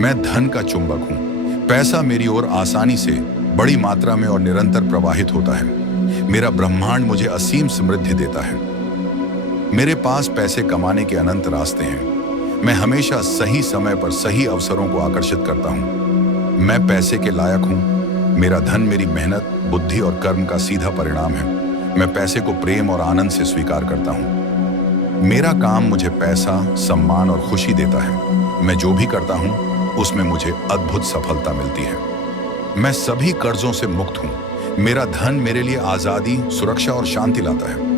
मैं धन का चुंबक हूँ। पैसा मेरी ओर आसानी से, बड़ी मात्रा में और निरंतर प्रवाहित होता है। मेरा ब्रह्मांड मुझे असीम समृद्धि देता है। मेरे पास पैसे कमाने के अनंत रास्ते हैं। मैं हमेशा सही समय पर सही अवसरों को आकर्षित करता हूँ। मैं पैसे के लायक हूँ। मेरा धन मेरी मेहनत, बुद्धि और कर्म का सीधा परिणाम है। मैं पैसे को प्रेम और आनंद से स्वीकार करता हूँ। मेरा काम मुझे पैसा, सम्मान और खुशी देता है। मैं जो भी करता हूँ उसमें मुझे अद्भुत सफलता मिलती है। मैं सभी कर्जों से मुक्त हूँ। मेरा धन मेरे लिए आजादी, सुरक्षा और शांति लाता है।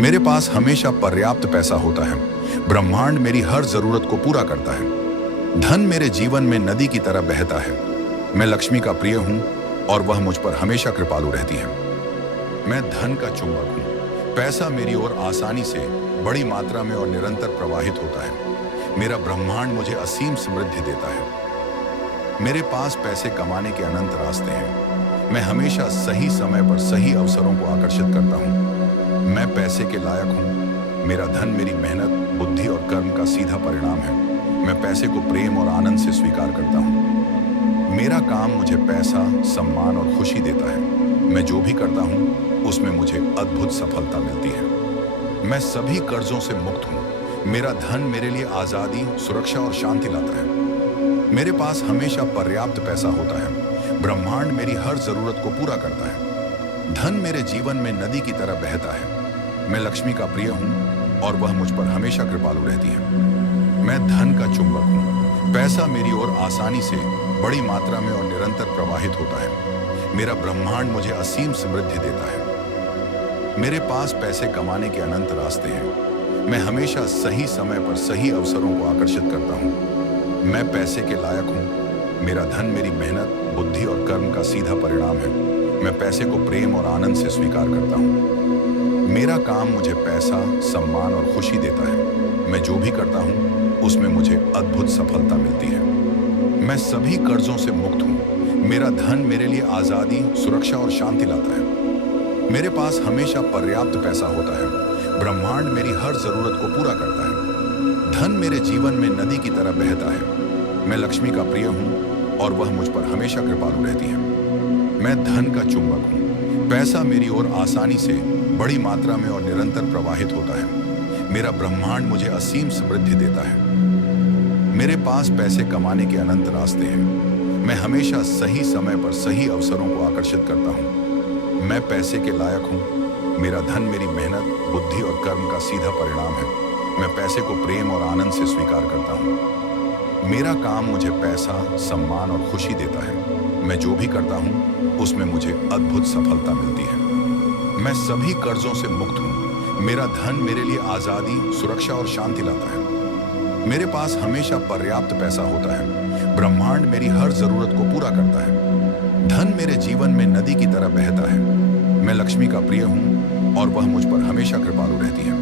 मेरे पास हमेशा पर्याप्त पैसा होता है। ब्रह्मांड मेरी हर जरूरत को पूरा करता है। धन मेरे जीवन में नदी की तरह बहता है। मैं लक्ष्मी का प्रिय हूँ और वह मुझ पर हमेशा कृपालु रहती है। मैं धन का चुंबक हूँ। पैसा मेरी ओर आसानी से, बड़ी मात्रा में और निरंतर प्रवाहित होता है। मेरा ब्रह्मांड मुझे असीम समृद्धि देता है। मेरे पास पैसे कमाने के अनंत रास्ते हैं। मैं हमेशा सही समय पर सही अवसरों को आकर्षित करता हूँ। मैं पैसे के लायक हूँ। मेरा धन मेरी मेहनत, बुद्धि और कर्म का सीधा परिणाम है। मैं पैसे को प्रेम और आनंद से स्वीकार करता हूँ। मेरा काम मुझे पैसा, सम्मान और खुशी देता है। मैं जो भी करता हूँ उसमें मुझे अद्भुत सफलता मिलती है। मैं सभी कर्जों से मुक्त हूँ। मेरा धन मेरे लिए आजादी, सुरक्षा और शांति लाता है। मेरे पास हमेशा पर्याप्त पैसा होता है। ब्रह्मांड मेरी हर जरूरत को पूरा करता है। धन मेरे जीवन में नदी की तरह बहता है। मैं लक्ष्मी का प्रिय हूँ और वह मुझ पर हमेशा कृपालु रहती है। मैं धन का चुंबक हूँ। पैसा मेरी ओर आसानी से, बड़ी मात्रा में और निरंतर प्रवाहित होता है। मेरा ब्रह्मांड मुझे असीम समृद्धि देता है। मेरे पास पैसे कमाने के अनंत रास्ते हैं। मैं हमेशा सही समय पर सही अवसरों को आकर्षित करता हूँ। मैं पैसे के लायक हूँ। मेरा धन मेरी मेहनत, बुद्धि और कर्म का सीधा परिणाम है। मैं पैसे को प्रेम और आनंद से स्वीकार करता हूँ। मेरा काम मुझे पैसा, सम्मान और खुशी देता है। मैं जो भी करता हूँ उसमें मुझे अद्भुत सफलता मिलती है। मैं सभी कर्जों से मुक्त हूँ। मेरा धन मेरे लिए आजादी, सुरक्षा और शांति लाता है। मेरे पास हमेशा पर्याप्त पैसा होता है। ब्रह्मांड मेरी हर जरूरत को पूरा करता है। धन मेरे जीवन में नदी की तरह बहता है। मैं लक्ष्मी का प्रिय हूँ और वह मुझ पर हमेशा कृपालु रहती है। मैं धन का चुंबक हूँ। पैसा मेरी ओर आसानी से, बड़ी मात्रा में और निरंतर प्रवाहित होता है। मेरा ब्रह्मांड मुझे असीम समृद्धि देता है। मेरे पास पैसे कमाने के अनंत रास्ते हैं। मैं हमेशा सही समय पर सही अवसरों को आकर्षित करता हूँ। मैं पैसे के लायक हूँ। मेरा धन मेरी मेहनत, बुद्धि और कर्म का सीधा परिणाम है। मैं पैसे को प्रेम और आनंद से स्वीकार करता हूँ। मेरा काम मुझे पैसा, सम्मान और खुशी देता है। मैं जो भी करता हूँ उसमें मुझे अद्भुत सफलता मिलती है। मैं सभी कर्जों से मुक्त हूँ। मेरा धन मेरे लिए आजादी, सुरक्षा और शांति लाता है। मेरे पास हमेशा पर्याप्त पैसा होता है। ब्रह्मांड मेरी हर जरूरत को पूरा करता है। धन मेरे जीवन में नदी की तरह बहता है। मैं लक्ष्मी का प्रिय हूँ और वह मुझ पर हमेशा कृपालु रहती है।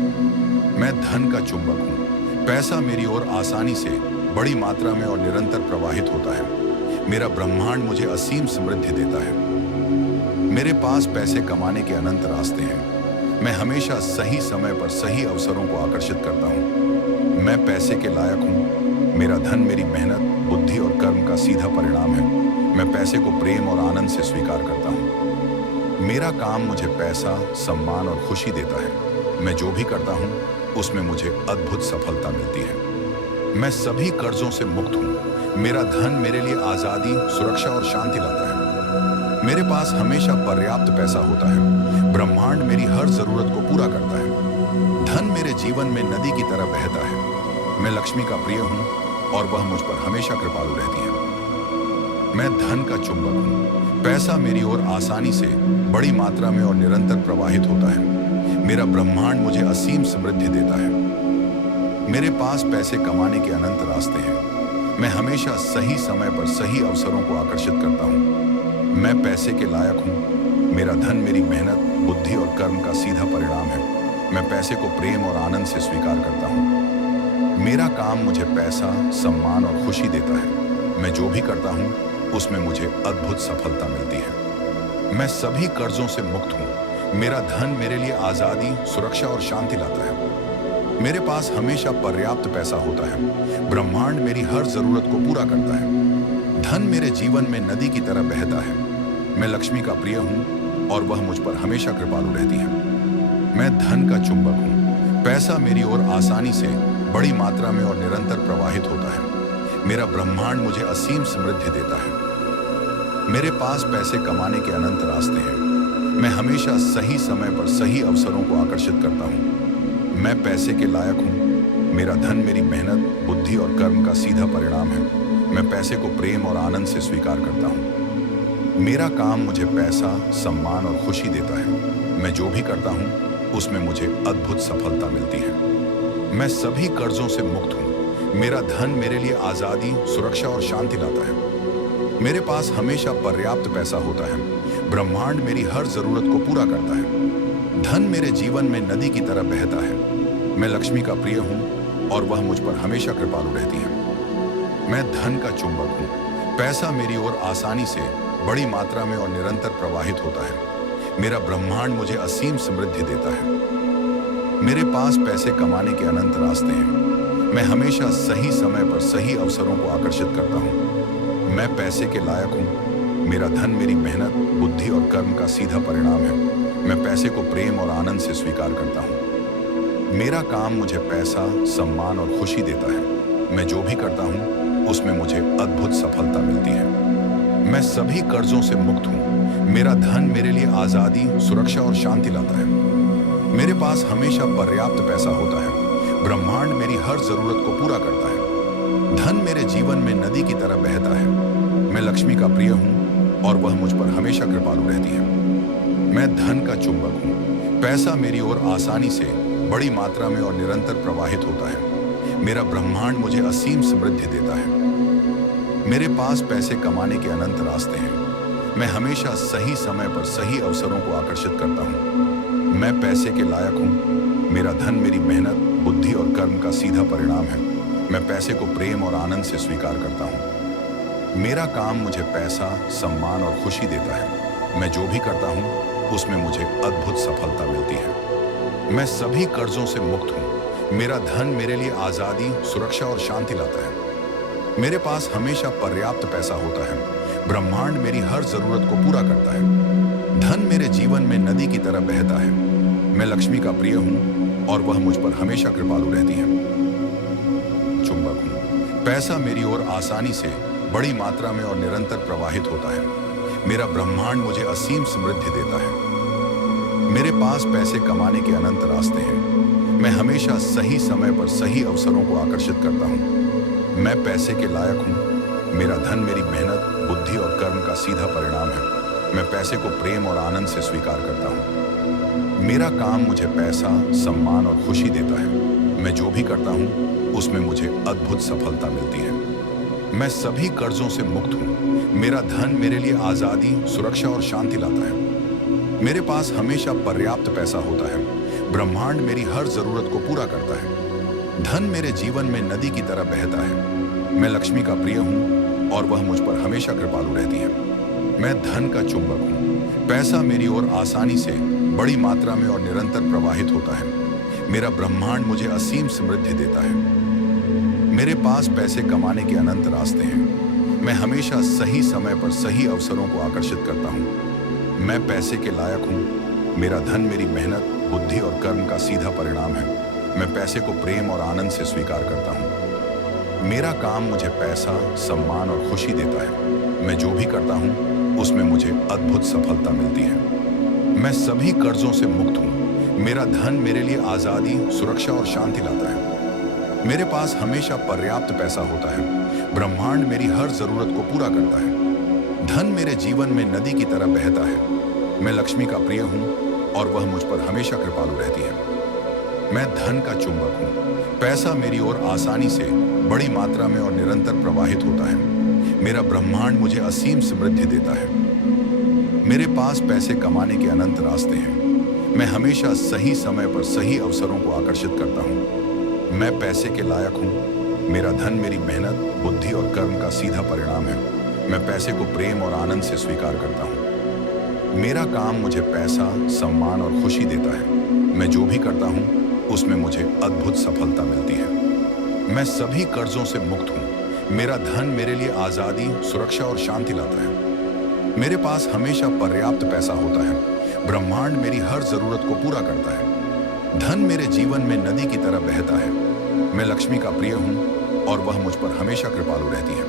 मैं धन का चुंबक हूँ। पैसा मेरी ओर आसानी से, बड़ी मात्रा में और निरंतर प्रवाहित होता है। मेरा ब्रह्मांड मुझे असीम समृद्धि देता है। मेरे पास पैसे कमाने के अनंत रास्ते हैं। मैं हमेशा सही समय पर सही अवसरों को आकर्षित करता हूँ। मैं पैसे के लायक हूँ। मेरा धन मेरी मेहनत, बुद्धि और कर्म का सीधा परिणाम है। मैं पैसे को प्रेम और आनंद से स्वीकार करता हूँ। मेरा काम मुझे पैसा, सम्मान और खुशी देता है। मैं जो भी करता हूँ उसमें मुझे अद्भुत सफलता मिलती है। मैं सभी कर्जों से मुक्त हूँ। मेरा धन मेरे लिए आजादी, सुरक्षा और शांति लाता है। मेरे पास हमेशा पर्याप्त पैसा होता है। ब्रह्मांड मेरी हर जरूरत को पूरा करता है। धन मेरे जीवन में नदी की तरह बहता है। मैं लक्ष्मी का प्रिय हूँ और वह मुझ पर हमेशा कृपालु रहती है। मैं धन का चुंबक हूँ। पैसा मेरी ओर आसानी से, बड़ी मात्रा में और निरंतर प्रवाहित होता है। मेरा ब्रह्मांड मुझे असीम समृद्धि देता है। मेरे पास पैसे कमाने के अनंत रास्ते हैं। मैं हमेशा सही समय पर सही अवसरों को आकर्षित करता हूँ। मैं पैसे के लायक हूँ। मेरा धन मेरी मेहनत, बुद्धि और कर्म का सीधा परिणाम है। मैं पैसे को प्रेम और आनंद से स्वीकार करता हूँ। मेरा काम मुझे पैसा, सम्मान और खुशी देता है। मैं जो भी करता हूँ उसमें मुझे अद्भुत सफलता मिलती है। मैं सभी कर्जों से मुक्त हूँ। मेरा धन मेरे लिए आजादी, सुरक्षा और शांति लाता है। मेरे पास हमेशा पर्याप्त पैसा होता है। ब्रह्मांड मेरी हर जरूरत को पूरा करता है। धन मेरे जीवन में नदी की तरह बहता है। मैं लक्ष्मी का प्रिय हूँ और वह मुझ पर हमेशा कृपालु रहती है। मैं धन का चुंबक हूँ। पैसा मेरी ओर आसानी से, बड़ी मात्रा में और निरंतर प्रवाहित होता है। मेरा ब्रह्मांड मुझे असीम समृद्धि देता है। मेरे पास पैसे कमाने के अनंत रास्ते हैं। मैं हमेशा सही समय पर सही अवसरों को आकर्षित करता हूँ। मैं पैसे के लायक हूँ। मेरा धन मेरी मेहनत, बुद्धि और कर्म का सीधा परिणाम है। मैं पैसे को प्रेम और आनंद से स्वीकार करता हूँ। मेरा काम मुझे पैसा, सम्मान और खुशी देता है। मैं जो भी करता हूँ उसमें मुझे अद्भुत सफलता मिलती है। मैं सभी कर्जों से मुक्त हूँ। मेरा धन मेरे लिए आज़ादी, सुरक्षा और शांति लाता है। मेरे पास हमेशा पर्याप्त पैसा होता है। ब्रह्मांड मेरी हर जरूरत को पूरा करता है। धन मेरे जीवन में नदी की तरह बहता है। मैं लक्ष्मी का प्रिय हूँ और वह मुझ पर हमेशा कृपालु रहती है। मैं धन का चुंबक हूँ। पैसा मेरी ओर आसानी से, बड़ी मात्रा में और निरंतर प्रवाहित होता है। मेरा ब्रह्मांड मुझे असीम समृद्धि देता है। मेरे पास पैसे कमाने के अनंत रास्ते हैं। मैं हमेशा सही समय पर सही अवसरों को आकर्षित करता हूँ। मैं पैसे के लायक हूँ। मेरा धन मेरी मेहनत, बुद्धि और कर्म का सीधा परिणाम है। मैं पैसे को प्रेम और आनंद से स्वीकार करता हूँ। मेरा काम मुझे पैसा, सम्मान और खुशी देता है। मैं जो भी करता हूँ उसमें मुझे अद्भुत सफलता मिलती है। मैं सभी कर्जों से मुक्त हूँ। मेरा धन मेरे लिए आज़ादी, सुरक्षा और शांति लाता है। मेरे पास हमेशा पर्याप्त पैसा होता है। ब्रह्मांड मेरी हर जरूरत को पूरा करता है। धन मेरे जीवन में नदी की तरह बहता है। मैं लक्ष्मी का प्रिय हूँ और वह मुझ पर हमेशा कृपालु रहती है। मैं धन का चुंबक हूँ। पैसा मेरी ओर आसानी से, बड़ी मात्रा में और निरंतर प्रवाहित होता है। मेरा ब्रह्मांड मुझे असीम समृद्धि देता है। मेरे पास पैसे कमाने के अनंत रास्ते हैं। मैं हमेशा सही समय पर सही अवसरों को आकर्षित करता हूँ। मैं पैसे के लायक हूँ। मेरा धन मेरी मेहनत, बुद्धि और कर्म का सीधा परिणाम है। मैं पैसे को प्रेम और आनंद से स्वीकार करता हूँ। मेरा काम मुझे पैसा, सम्मान और खुशी देता है। मैं जो भी करता हूँ उसमें मुझे अद्भुत सफलता मिलती है। मैं सभी कर्जों से मुक्त हूँ। मेरा धन मेरे लिए आज़ादी, सुरक्षा और शांति लाता है। मेरे पास हमेशा पर्याप्त पैसा होता है। ब्रह्मांड मेरी हर जरूरत को पूरा करता है। धन मेरे जीवन में नदी की तरह बहता है। मैं लक्ष्मी का प्रिय हूँ और वह मुझ पर हमेशा कृपालु रहती है। चुंबक हूँ। पैसा मेरी ओर आसानी से, बड़ी मात्रा में और निरंतर प्रवाहित होता है। मेरा ब्रह्मांड मुझे असीम समृद्धि देता है। मेरे पास पैसे कमाने के अनंत रास्ते हैं। मैं हमेशा सही समय पर सही अवसरों को आकर्षित करता हूँ। मैं पैसे के लायक हूँ। मेरा धन मेरी मेहनत, बुद्धि और कर्म का सीधा परिणाम है। मैं पैसे को प्रेम और आनंद से स्वीकार करता हूँ। मेरा काम मुझे पैसा, सम्मान और खुशी देता है। मैं जो भी करता हूँ उसमें मुझे अद्भुत सफलता मिलती है। मैं सभी कर्जों से मुक्त हूँ। मेरा धन मेरे लिए आज़ादी, सुरक्षा और शांति लाता है। मेरे पास हमेशा पर्याप्त पैसा होता है। ब्रह्मांड मेरी हर जरूरत को पूरा करता है। धन मेरे जीवन में नदी की तरह बहता है। मैं लक्ष्मी का प्रिय हूँ और वह मुझ पर हमेशा कृपालु रहती है। मैं धन का चुंबक हूँ। पैसा मेरी ओर आसानी से, बड़ी मात्रा में और निरंतर प्रवाहित होता है। मेरा ब्रह्मांड मुझे असीम समृद्धि देता है। मेरे पास पैसे कमाने के अनंत रास्ते हैं। मैं हमेशा सही समय पर सही अवसरों को आकर्षित करता हूँ। मैं पैसे के लायक हूँ। मेरा धन मेरी मेहनत, बुद्धि और कर्म का सीधा परिणाम है। मैं पैसे को प्रेम और आनंद से स्वीकार करता हूँ। मेरा काम मुझे पैसा, सम्मान और खुशी देता है। मैं जो भी करता हूँ उसमें मुझे अद्भुत सफलता मिलती है। मैं सभी कर्जों से मुक्त हूँ। मेरा धन मेरे लिए आज़ादी, सुरक्षा और शांति लाता है। मेरे पास हमेशा पर्याप्त पैसा होता है। ब्रह्मांड मेरी हर जरूरत को पूरा करता है। धन मेरे जीवन में नदी की तरह बहता है। मैं लक्ष्मी का प्रिय हूँ और वह मुझ पर हमेशा कृपालु रहती है। मैं धन का चुंबक हूँ। पैसा मेरी ओर आसानी से, बड़ी मात्रा में और निरंतर प्रवाहित होता है। मेरा ब्रह्मांड मुझे असीम समृद्धि देता है। मेरे पास पैसे कमाने के अनंत रास्ते हैं। मैं हमेशा सही समय पर सही अवसरों को आकर्षित करता हूँ। मैं पैसे के लायक हूँ। मेरा धन मेरी मेहनत, बुद्धि और कर्म का सीधा परिणाम है। मैं पैसे को प्रेम और आनंद से स्वीकार करता हूँ। मेरा काम मुझे पैसा, सम्मान और खुशी देता है। मैं जो भी करता हूँ उसमें मुझे अद्भुत सफलता मिलती है। मैं सभी कर्जों से मुक्त हूँ। मेरा धन मेरे लिए आजादी, सुरक्षा और शांति लाता है। मेरे पास हमेशा पर्याप्त पैसा होता है। ब्रह्मांड मेरी हर जरूरत को पूरा करता है। धन मेरे जीवन में नदी की तरह बहता है। मैं लक्ष्मी का प्रिय हूँ और वह मुझ पर हमेशा कृपालु रहती है।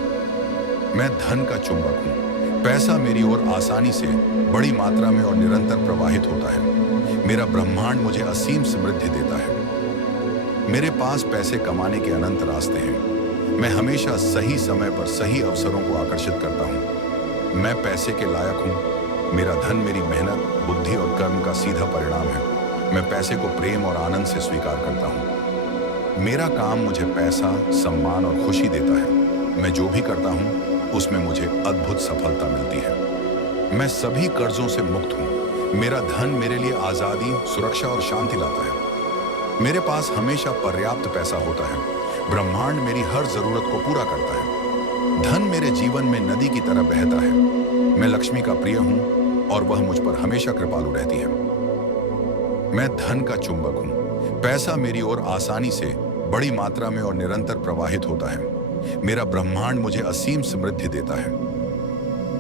मैं धन का चुंबक हूँ। पैसा मेरी ओर आसानी से, बड़ी मात्रा में और निरंतर प्रवाहित होता है। मेरा ब्रह्मांड मुझे असीम समृद्धि देता है। मेरे पास पैसे कमाने के अनंत रास्ते हैं। मैं हमेशा सही समय पर सही अवसरों को आकर्षित करता हूँ। मैं पैसे के लायक हूँ। मेरा धन मेरी मेहनत, बुद्धि और कर्म का सीधा परिणाम है। मैं पैसे को प्रेम और आनंद से स्वीकार करता हूँ। मेरा काम मुझे पैसा, सम्मान और खुशी देता है। मैं जो भी करता हूँ उसमें मुझे अद्भुत सफलता मिलती है। मैं सभी कर्जों से मुक्त हूँ। मेरा धन मेरे लिए आजादी, सुरक्षा और शांति लाता है। मेरे पास हमेशा पर्याप्त पैसा होता है। ब्रह्मांड मेरी हर जरूरत को पूरा करता है। धन मेरे जीवन में नदी की तरह बहता है। मैं लक्ष्मी का प्रिय हूँ और वह मुझ पर हमेशा कृपालु रहती है। मैं धन का चुंबक हूँ। पैसा मेरी ओर आसानी से, बड़ी मात्रा में और निरंतर प्रवाहित होता है। मेरा ब्रह्मांड मुझे असीम समृद्धि देता है।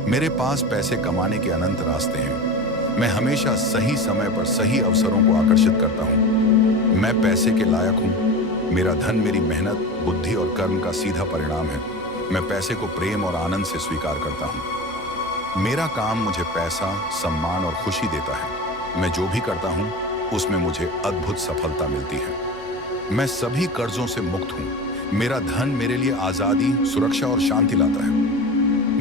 मेरे पास पैसे कमाने के अनंत रास्ते हैं। मैं हमेशा सही समय पर सही अवसरों को आकर्षित करता हूँ। मैं पैसे के लायक हूँ। मेरा धन मेरी मेहनत, बुद्धि और कर्म का सीधा परिणाम है। मैं पैसे को प्रेम और आनंद से स्वीकार करता हूँ। मेरा काम मुझे पैसा, सम्मान और खुशी देता है। मैं जो भी करता हूँ उसमें मुझे अद्भुत सफलता मिलती है। मैं सभी कर्जों से मुक्त हूँ। मेरा धन मेरे लिए आजादी, सुरक्षा और शांति लाता है।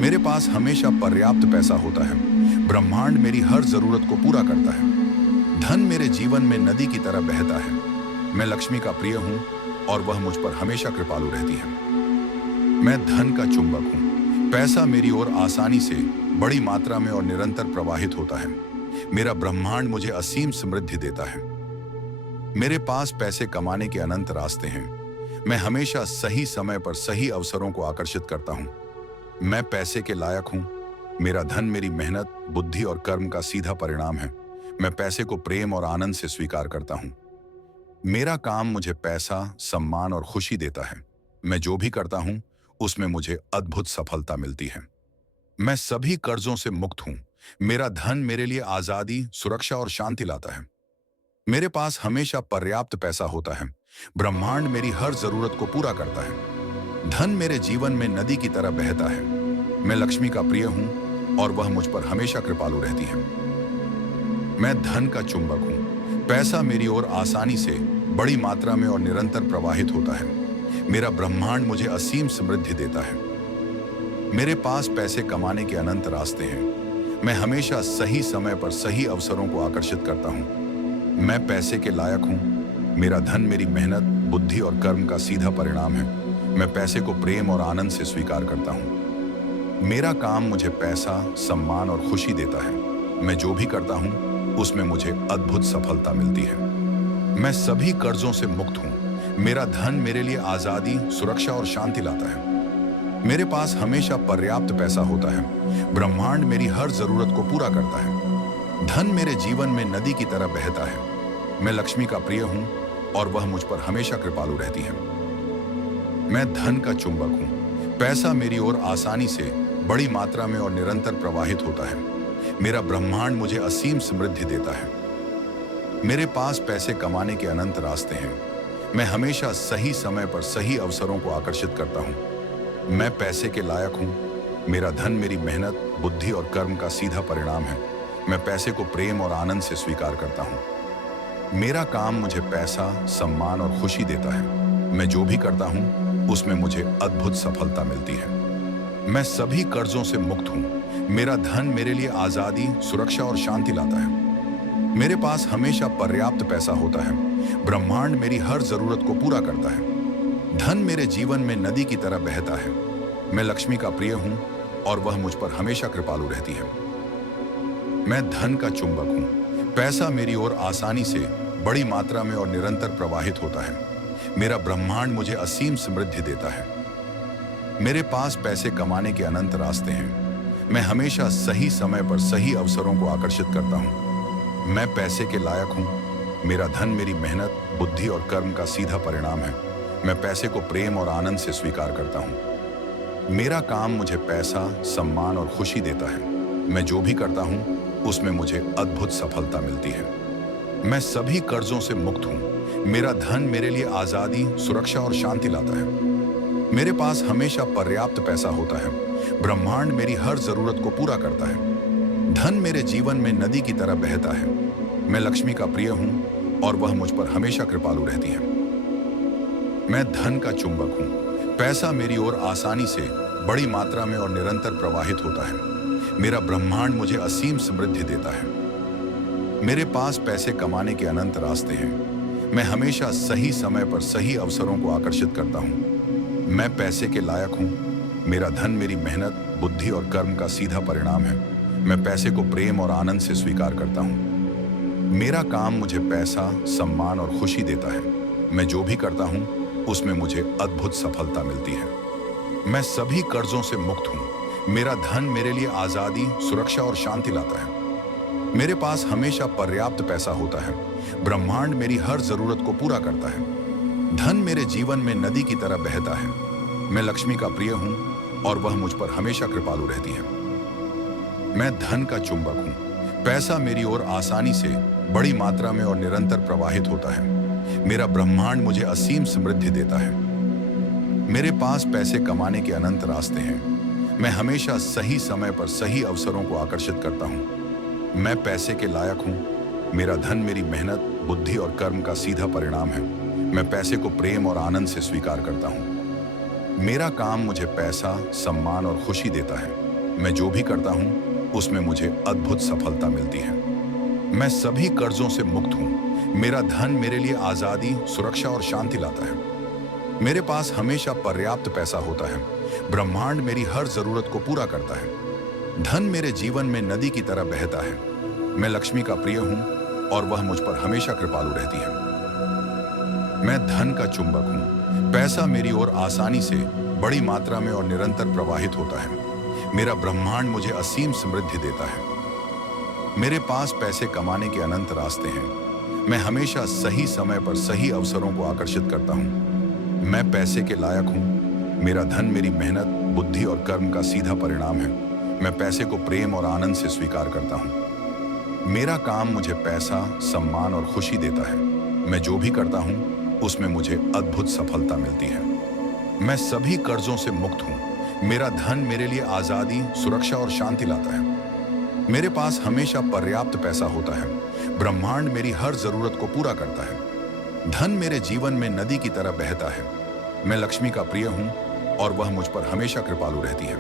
मेरे पास हमेशा पर्याप्त पैसा होता है। ब्रह्मांड मेरी हर जरूरत को पूरा करता है। धन मेरे जीवन में नदी की तरह बहता है। मैं लक्ष्मी का प्रिय हूँ और वह मुझ पर हमेशा कृपालु रहती है। मैं धन का चुंबक हूँ। पैसा मेरी ओर आसानी से, बड़ी मात्रा में और निरंतर प्रवाहित होता है। मेरा ब्रह्मांड मुझे असीम समृद्धि देता है। मेरे पास पैसे कमाने के अनंत रास्ते हैं। मैं हमेशा सही समय पर सही अवसरों को आकर्षित करता हूं। मैं पैसे के लायक हूं। मेरा धन मेरी मेहनत, बुद्धि और कर्म का सीधा परिणाम है। मैं पैसे को प्रेम और आनंद से स्वीकार करता हूं। मेरा काम मुझे पैसा, सम्मान और खुशी देता है। मैं जो भी करता हूं उसमें मुझे अद्भुत सफलता मिलती है। मैं सभी कर्जों से मुक्त हूं। मेरा धन मेरे लिए आजादी, सुरक्षा और शांति लाता है। मेरे पास हमेशा पर्याप्त पैसा होता है। ब्रह्मांड मेरी हर जरूरत को पूरा करता है। धन मेरे जीवन में नदी की तरह बहता है। मैं लक्ष्मी का प्रिय हूँ और वह मुझ पर हमेशा कृपालु रहती है। मैं धन का चुंबक हूँ। पैसा मेरी ओर आसानी से, बड़ी मात्रा में और निरंतर प्रवाहित होता है। मेरा ब्रह्मांड मुझे असीम समृद्धि देता है। मेरे पास पैसे कमाने के अनंत रास्ते हैं। मैं हमेशा सही समय पर सही अवसरों को आकर्षित करता हूँ। मैं पैसे के लायक हूँ। मेरा धन मेरी मेहनत, बुद्धि और कर्म का सीधा परिणाम है। मैं पैसे को प्रेम और आनंद से स्वीकार करता हूँ। मेरा काम मुझे पैसा, सम्मान और खुशी देता है। मैं जो भी करता हूँ उसमें मुझे अद्भुत सफलता मिलती है। मैं सभी कर्जों से मुक्त हूँ। मेरा धन मेरे लिए आजादी, सुरक्षा और शांति लाता है। मेरे पास हमेशा पर्याप्त पैसा होता है। ब्रह्मांड मेरी हर जरूरत को पूरा करता है। धन मेरे जीवन में नदी की तरह बहता है। मैं लक्ष्मी का प्रिय हूँ और वह मुझ पर हमेशा कृपालु रहती है। मैं धन का चुंबक हूँ। पैसा मेरी ओर आसानी से, बड़ी मात्रा में और निरंतर प्रवाहित होता है। मेरा ब्रह्मांड मुझे असीम समृद्धि देता है। मेरे पास पैसे कमाने के अनंत रास्ते हैं। मैं हमेशा सही समय पर सही अवसरों को आकर्षित करता हूँ। मैं पैसे के लायक हूँ। मेरा धन मेरी मेहनत, बुद्धि और कर्म का सीधा परिणाम है। मैं पैसे को प्रेम और आनंद से स्वीकार करता हूँ। मेरा काम मुझे पैसा, सम्मान और खुशी देता है। मैं जो भी करता हूँ उसमें मुझे अद्भुत सफलता मिलती है। मैं सभी कर्जों से मुक्त हूँ। मेरा धन मेरे लिए आजादी, सुरक्षा और शांति लाता है। मेरे पास हमेशा पर्याप्त पैसा होता है। ब्रह्मांड मेरी हर जरूरत को पूरा करता है। धन मेरे जीवन में नदी की तरह बहता है। मैं लक्ष्मी का प्रिय हूँ और वह मुझ पर हमेशा कृपालु रहती है। मैं धन का चुंबक हूँ। पैसा मेरी ओर आसानी से, बड़ी मात्रा में और निरंतर प्रवाहित होता है। मेरा ब्रह्मांड मुझे असीम समृद्धि देता है। मेरे पास पैसे कमाने के अनंत रास्ते हैं। मैं हमेशा सही समय पर सही अवसरों को आकर्षित करता हूँ। मैं पैसे के लायक हूँ। मेरा धन मेरी मेहनत, बुद्धि और कर्म का सीधा परिणाम है। मैं पैसे को प्रेम और आनंद से स्वीकार करता हूँ। मेरा काम मुझे पैसा, सम्मान और खुशी देता है। मैं जो भी करता हूँ उसमें मुझे अद्भुत सफलता मिलती है। मैं सभी कर्जों से मुक्त हूँ। मेरा धन मेरे लिए आजादी, सुरक्षा और शांति लाता है। मेरे पास हमेशा पर्याप्त पैसा होता है। ब्रह्मांड मेरी हर जरूरत को पूरा करता है। धन मेरे जीवन में नदी की तरह बहता है। मैं लक्ष्मी का प्रिय हूँ और वह मुझ पर हमेशा कृपालु रहती है। मैं धन का चुंबक हूँ। पैसा मेरी ओर आसानी से, बड़ी मात्रा में और निरंतर प्रवाहित होता है। मेरा ब्रह्मांड मुझे असीम समृद्धि देता है। मेरे पास पैसे कमाने के अनंत रास्ते हैं। मैं हमेशा सही समय पर सही अवसरों को आकर्षित करता हूँ। मैं पैसे के लायक हूँ। मेरा धन मेरी मेहनत, बुद्धि और कर्म का सीधा परिणाम है। मैं पैसे को प्रेम और आनंद से स्वीकार करता हूँ। मेरा काम मुझे पैसा, सम्मान और खुशी देता है। मैं जो भी करता हूँ उसमें मुझे अद्भुत सफलता मिलती है। मैं सभी कर्जों से मुक्त हूँ। मेरा धन मेरे लिए आजादी, सुरक्षा और शांति लाता है। मेरे पास हमेशा पर्याप्त पैसा होता है। ब्रह्मांड मेरी हर जरूरत को पूरा करता है। धन मेरे जीवन में नदी की तरह बहता है। मैं लक्ष्मी का प्रिय हूँ और वह मुझ पर हमेशा कृपालु रहती है। मैं धन का चुंबक हूँ। पैसा मेरी ओर आसानी से, बड़ी मात्रा में और निरंतर प्रवाहित होता है। मेरा ब्रह्मांड मुझे असीम समृद्धि देता है। मेरे पास पैसे कमाने के अनंत रास्ते हैं। मैं हमेशा सही समय पर सही अवसरों को आकर्षित करता हूँ। मैं पैसे के लायक हूँ। मेरा धन मेरी मेहनत, बुद्धि और कर्म का सीधा परिणाम है। मैं पैसे को प्रेम और आनंद से स्वीकार करता हूँ। मेरा काम मुझे पैसा, सम्मान और खुशी देता है। मैं जो भी करता हूँ उसमें मुझे अद्भुत सफलता मिलती है। मैं सभी कर्जों से मुक्त हूँ। मेरा धन मेरे लिए आजादी, सुरक्षा और शांति लाता है। मेरे पास हमेशा पर्याप्त पैसा होता है। ब्रह्मांड मेरी हर जरूरत को पूरा करता है। धन मेरे जीवन में नदी की तरह बहता है। मैं लक्ष्मी का प्रिय हूँ और वह मुझ पर हमेशा कृपालु रहती है। मैं धन का चुंबक हूँ। पैसा मेरी ओर आसानी से, बड़ी मात्रा में और निरंतर प्रवाहित होता है। मेरा ब्रह्मांड मुझे असीम समृद्धि देता है। मेरे पास पैसे कमाने के अनंत रास्ते हैं। मैं हमेशा सही समय पर सही अवसरों को आकर्षित करता हूँ। मैं पैसे के लायक हूँ। मेरा धन मेरी मेहनत, बुद्धि और कर्म का सीधा परिणाम है। मैं पैसे को प्रेम और आनंद से स्वीकार करता हूँ। मेरा काम मुझे पैसा, सम्मान और खुशी देता है। मैं जो भी करता हूँ उसमें मुझे अद्भुत सफलता मिलती है। मैं सभी कर्जों से मुक्त हूँ। मेरा धन मेरे लिए आजादी, सुरक्षा और शांति लाता है। मेरे पास हमेशा पर्याप्त पैसा होता है। ब्रह्मांड मेरी हर जरूरत को पूरा करता है। धन मेरे जीवन में नदी की तरह बहता है। मैं लक्ष्मी का प्रिय हूँ और वह मुझ पर हमेशा कृपालु रहती है।